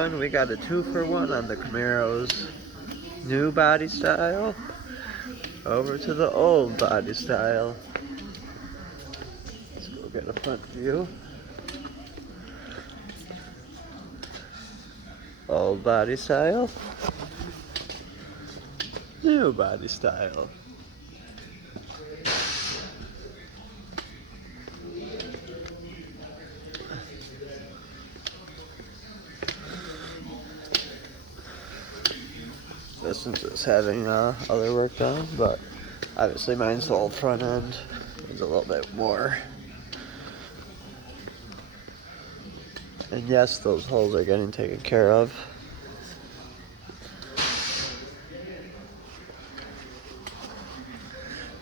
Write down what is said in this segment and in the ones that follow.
one. We got a 2-for-1 on the Camaros. New body style over to the old body style. Let's go get a front view. Old body style. New body style. This one's just having other work done, but obviously mine's the old front end. It's a little bit more. And yes, those holes are getting taken care of.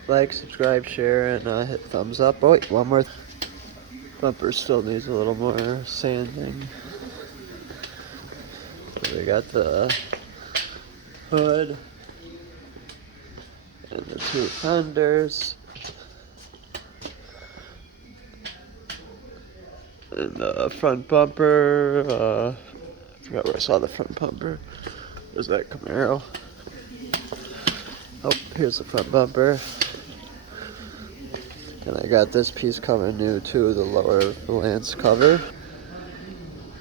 Like, subscribe, share, and hit thumbs up. Oh wait, one more. Bumper still needs a little more sanding. So we got the hood and the 2 fenders and the front bumper. I forgot where I saw the front bumper. There's that Camaro. Oh, here's the front bumper. And I got this piece coming new too, the lower lance cover.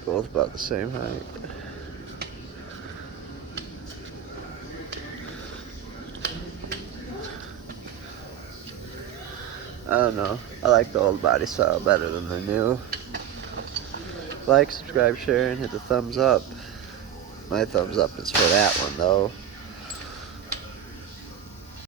Both about the same height. I don't know. I like the old body style better than the new. Like, subscribe, share, and hit the thumbs up. My thumbs up is for that one though.